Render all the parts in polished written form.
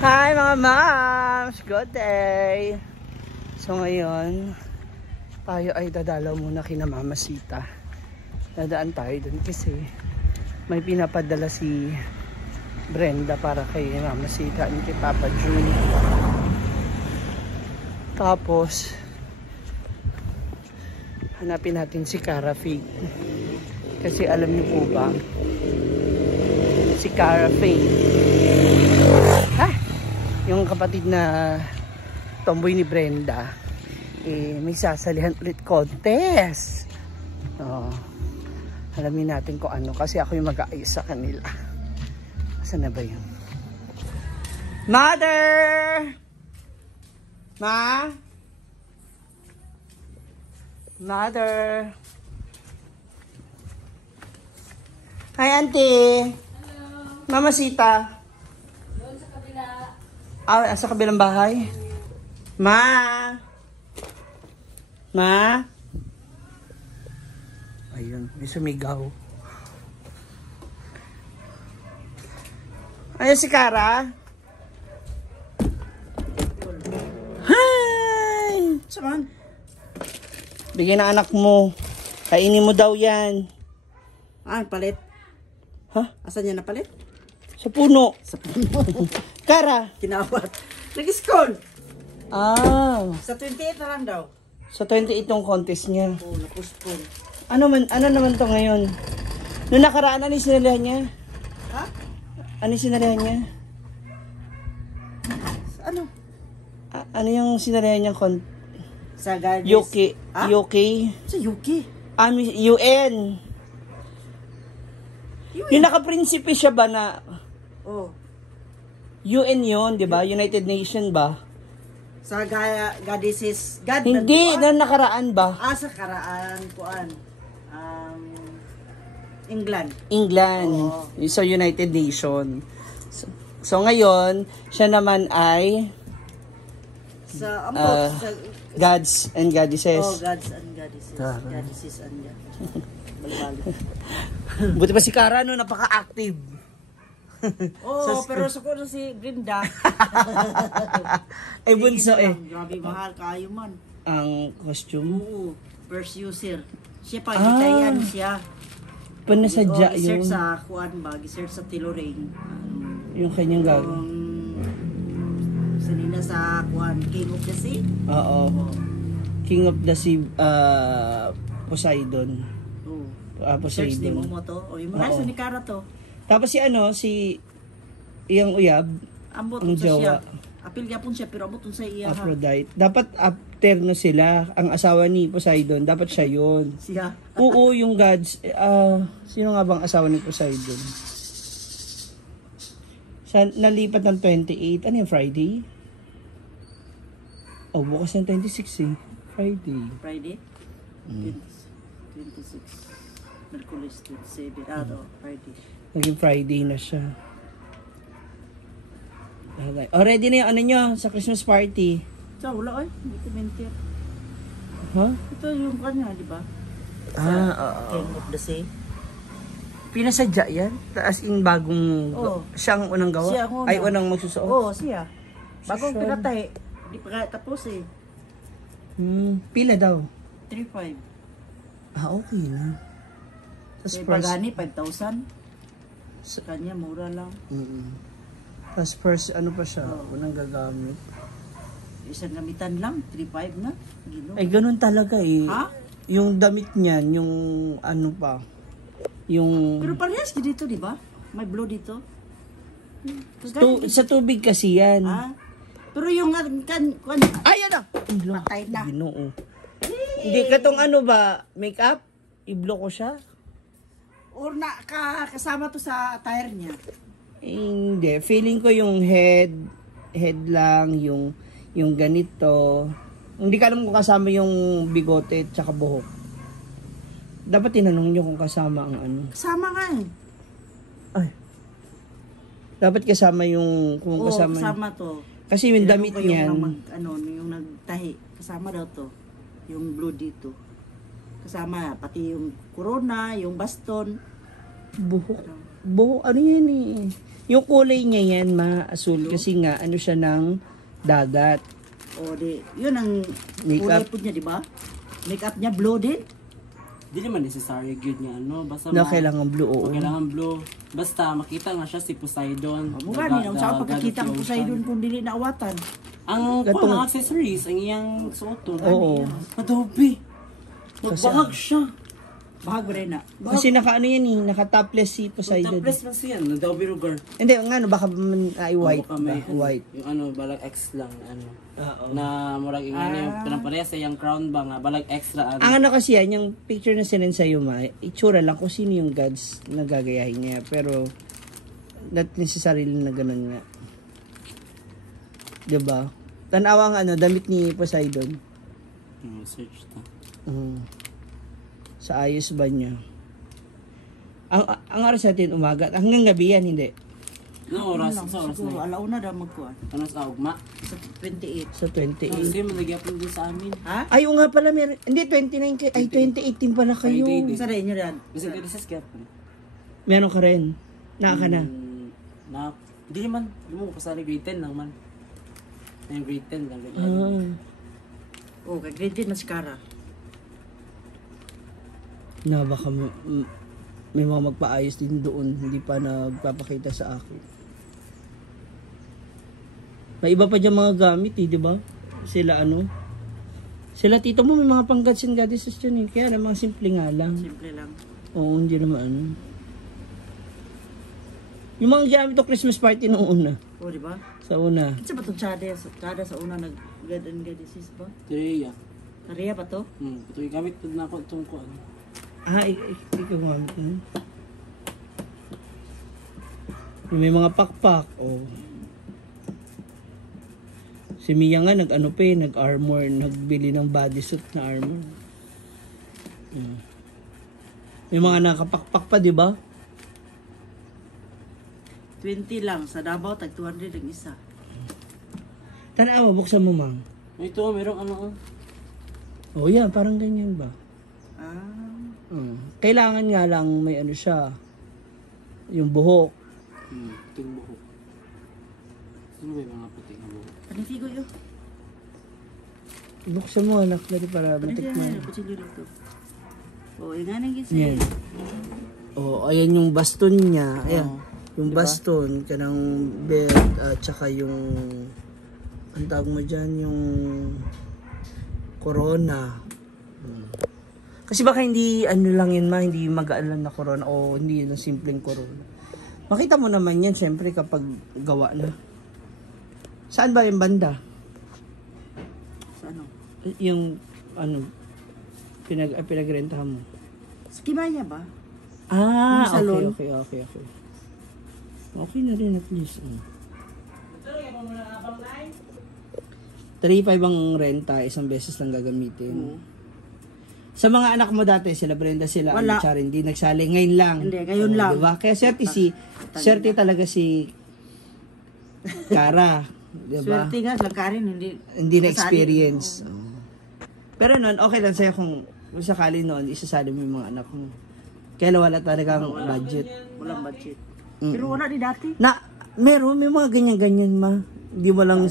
Hi mga moms! Good day! So ngayon, tayo ay dadalaw muna kina Mama Sita. Dadaan tayo dun kasi may pinapadala si Brenda para kay Mama Sita at kay Papa June. Tapos, hanapin natin si Cara Faye. Kasi alam niyo po ba, si Cara Faye, yung kapatid na tomboy ni Brenda, may sasalihan ulit contest. Alamin natin kung ano, kasi ako yung mag-aayos sa kanila. Saan na ba yun? Mother! Ma? Mother? Hi, Auntie! Hello! Mama Sita! Sa kabilang bahay. Ma! Ma! Ayun, may sumigaw. Ayun si Cara. Hi! Saman? Bigyan ng anak mo. Kainin mo daw yan. Palit? Ha? Asan niya napalit? Sa puno. Sa puno. Cara! Kinawat. Nag-school! Sa 28 na lang daw. Sa 28 yung contest niya. Oo, napuspon. Ano naman to ngayon? Noong nakaraan, ano yung sinalihan niya? Ha? Ano yung sinalihan niya? Ano? Ano yung sinalihan niya? Sa Gardis. UK. Ha? UK. Sa UK? UN. Yung naka-prinsipe siya ba na... Oo. UN yun, di ba? United Nation ba? Sa Gardis. Hindi, na nakaraan ba? Sa karaan, kuan. England. England. So, United Nation. So, ngayon, siya naman ay... Sa Gods and Goddesses. Gods and Goddesses. Goddesses and Goddesses. Bali-bali. Buti pa si Cara, no? Napaka-active. Pero sa ko si Brenda. Ay, bunso eh. Grabe, mahal kayo man. Ang costume? Oo, first user. Siya pa, gitayan siya. Panasadya yun. Gisearch sa kuan ba? Gisearch sa Tiloring. Yung kanyang gagawin. Sanina sa kuan, King of the Sea? Oo. King of the Sea, Poseidon. Search ni Poseidon. mo to. O yung mga ni Cara to. Tapos si iyang uyab, Ambot ang sa siya. jowa. Apil yapon siya pero ambot sa iya. Aphrodite. Dapat after no sila, ang asawa ni Poseidon, dapat siya yun. Siya. Oo, yung gods. Sino nga bang asawa ni Poseidon? Nalipat ng 28. Ano yung Friday? Bukas ng 26 eh. Friday. 26. Merkulis 27. Friday. Naging Friday na siya. Ready na yung ano nyo sa Christmas party? Wala Ito mentir. Huh? Ito yung kanya, di ba? King of the Sea. Pinasadya yan? As in bagong... Siyang unang gawa? Siya ang una. Ay, unang magsusuot? Siya. Bagong pinatay. Di pa tapos eh. Pila daw? 3,500. Okay na. Tapos pagani, 5,000. Sa kanya, mura lang. Tapos first, ano pa siya? Unang gagamit. Isang gamitan lang, 3,500 na. Gino. Ay, ganun talaga eh. Ha? Yung damit niyan, yung ano pa. Yung... Pero parehas dito, di ba? May blue dito. Sa tubig kasi yan. Pero yung ay, ano? Patay na. Ginoo. Hindi ka tong ano ba, make-up? I-blow ko siya? Or kasama to sa attire niya? Hindi. Feeling ko yung head lang, yung ganito. Hindi ka alam kung kasama yung bigote at saka buhok. Dapat tinanong nyo kung kasama ang ano. Kasama nga eh. Ay. Dapat kasama yung... Kung kasama to. Kasi yung damit niyan... Yung nagtahi. Kasama daw to. Yung blue dito. Kasama, pati yung corona, yung baston. Buhok. Buhok, ano yan eh? Yung kulay niya yan, ma-asul. Kasi nga, ano siya ng dagat. O di, yun ang Makeup. kulay po niya, di ba? Makeup niya blue din. Di naman necessary good niya, ano? Basta Na kailangan blue, oo. kailangan blue. Basta makita nga siya si Poseidon. Mukha niya, saan pagkakita ang Poseidon kung dili na awatan. Ang Gatong- mga accessories, ang iyang suoton. Oo. Adobe. Nagbahag siya. Bahag ba rin na? Kasi naka-ano yan eh, naka-topless si Poseidon. Tapos man siya, Adobe Ruger. Hindi, ang ano, baka ay white. Baka may, White. Yung ano, balag X lang, ano. Oo. Na murag yung ano, yung pinapareha sa yung crown ba nga, balag extra ano. Ang ano kasi yan, yung picture na sinend sa'yo, ma, itsura lang kung sino yung gods na gagayahin niya. Pero, not necessarily na ganun nga. Diba? Tanawa ang ano, damit ni Poseidon. Search ta. Sa ayos ba niya? Ang oras natin umaga, hanggang gabi yan, hindi. No oras, sa oras Siguro, na. alauna daw magkuhan. Ano sa ugma? Sa 28. Sa 28. Kasi malagyan din sa amin. Ha? Ay, oo nga pala, meron. Hindi, 29 kayo. Ay, 2018 pala kayo. Friday. Sa rin nyo yan. Kasi dito sa scap. Meron ka rin. Naka na. Na, hindi naman, hindi mo kasali grade 10 lang man. Yung grade 10 lang. Ah. O, kay grade 10 mascara. Na baka may mga magpaayos din doon. Hindi pa nagpapakita sa akin. May iba pa dyan mga gamit eh, di ba? Sila ano? Sila tito mo may mga pang gods and goddesses dyan eh. Kaya lang mga simple nga lang. Simple lang. Oo, hindi naman ano. Yung mga gamit to Christmas party nung una. O, di ba? Sa una. Sa ba itong tsada sa una nag-god and goddesses ba? Tireya. Kariya pa to? Ito yung gamit po na ako itong ko. Ah, ikaw gamit mo. May mga pakpak. Oh. Si Mia nga nag-ano pa eh, nag-armor, nagbili ng bodysuit na armor. May mga nakapakpak pa, di ba? 20 lang. Sa Davao, tag 200 ang isa. Tanawa, buksan mo, ma'am. Ito, merong ano. Oh, yan, parang ganyan ba? Ah. Kailangan nga lang may ano siya, yung buhok. Puting buhok. Ano ba yung mga puting na buhok? Panifigo yun. Buksan mo, anak, dali para Panifigo matikman. yun. Kutsilyo dito. O, yung nga nang gisa. Yan. Oh, ayan yung baston niya. Ayan. Yung Diba? baston, kanang belt, at saka yung, ang tawag mo dyan, yung corona. Kasi baka hindi, ano lang yun ma, hindi mag-aalan na corona o hindi yun ang simpleng corona. Makita mo naman yan, syempre, kapag gawa na. Saan ba yung banda? Sa ano? Yung, ano, pinagrentahan mo? Sa Kimaya ba? Ah, Yung salon. okay. Okay na rin at least. 3,500 ang renta, isang beses lang gagamitin. Sa mga anak mo dati, sila Brenda, sila Wala. Char, hindi nagsali. Ngayon lang. Hindi, ngayon lang. Diba? Kaya swerte talaga si Cara. Diba? Swerte nga, lakarin, hindi. Hindi na Kasali. experience. Pero noon, okay lang sa'yo kung sakali noon, isasali mo yung mga anak mo. Kaya wala talagang budget. Walang budget. Pero wala di dati. May mga ganyan-ganyan ma. Hindi mo lang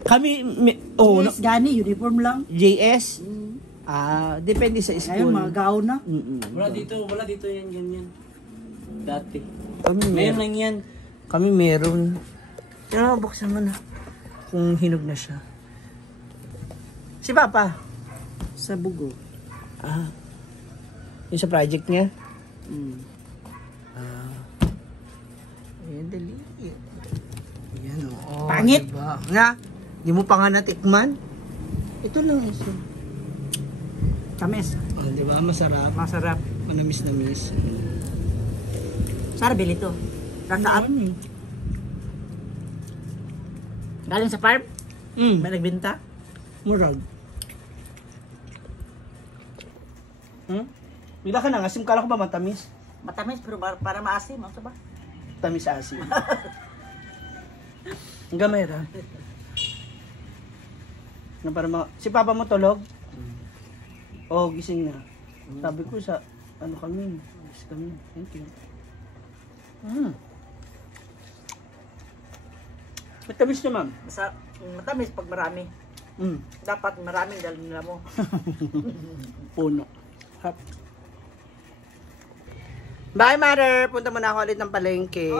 kami, Yes, gani, uniform lang. JS? Depende sa Ngayon, school. mga gown na. Wala dito yan, ganyan. Dati. Kami Ngayon meron. lang yan. Kami meron. Pero buksan mo na. Kung hinog na siya. Si Papa? Sa bugo. Yung sa project niya? Mm. Ayan, dali. Ayan o. Pangit! Diba? Nga, di mo pa nga natikman? Ito lang isa. Kames. Di ba? Masarap. Masarap. Manamis-namis. Sara, bili to. Randaan. Galing sa farm? May nagbenta? Murag. Bila ka na, asim kala ko ba matamis? Matamis, pero para maasim. Ano ba? Tamis asim. Ang gamay ra. Na para si Papa mo tulog? Oo, gising na. Sabi ko sa, ano kami, alis kami. Thank you. Matamis naman. Matamis pag marami. Dapat maraming dahil nila mo. Puno. Bye, mother. Punta muna ako ulit ng palengke.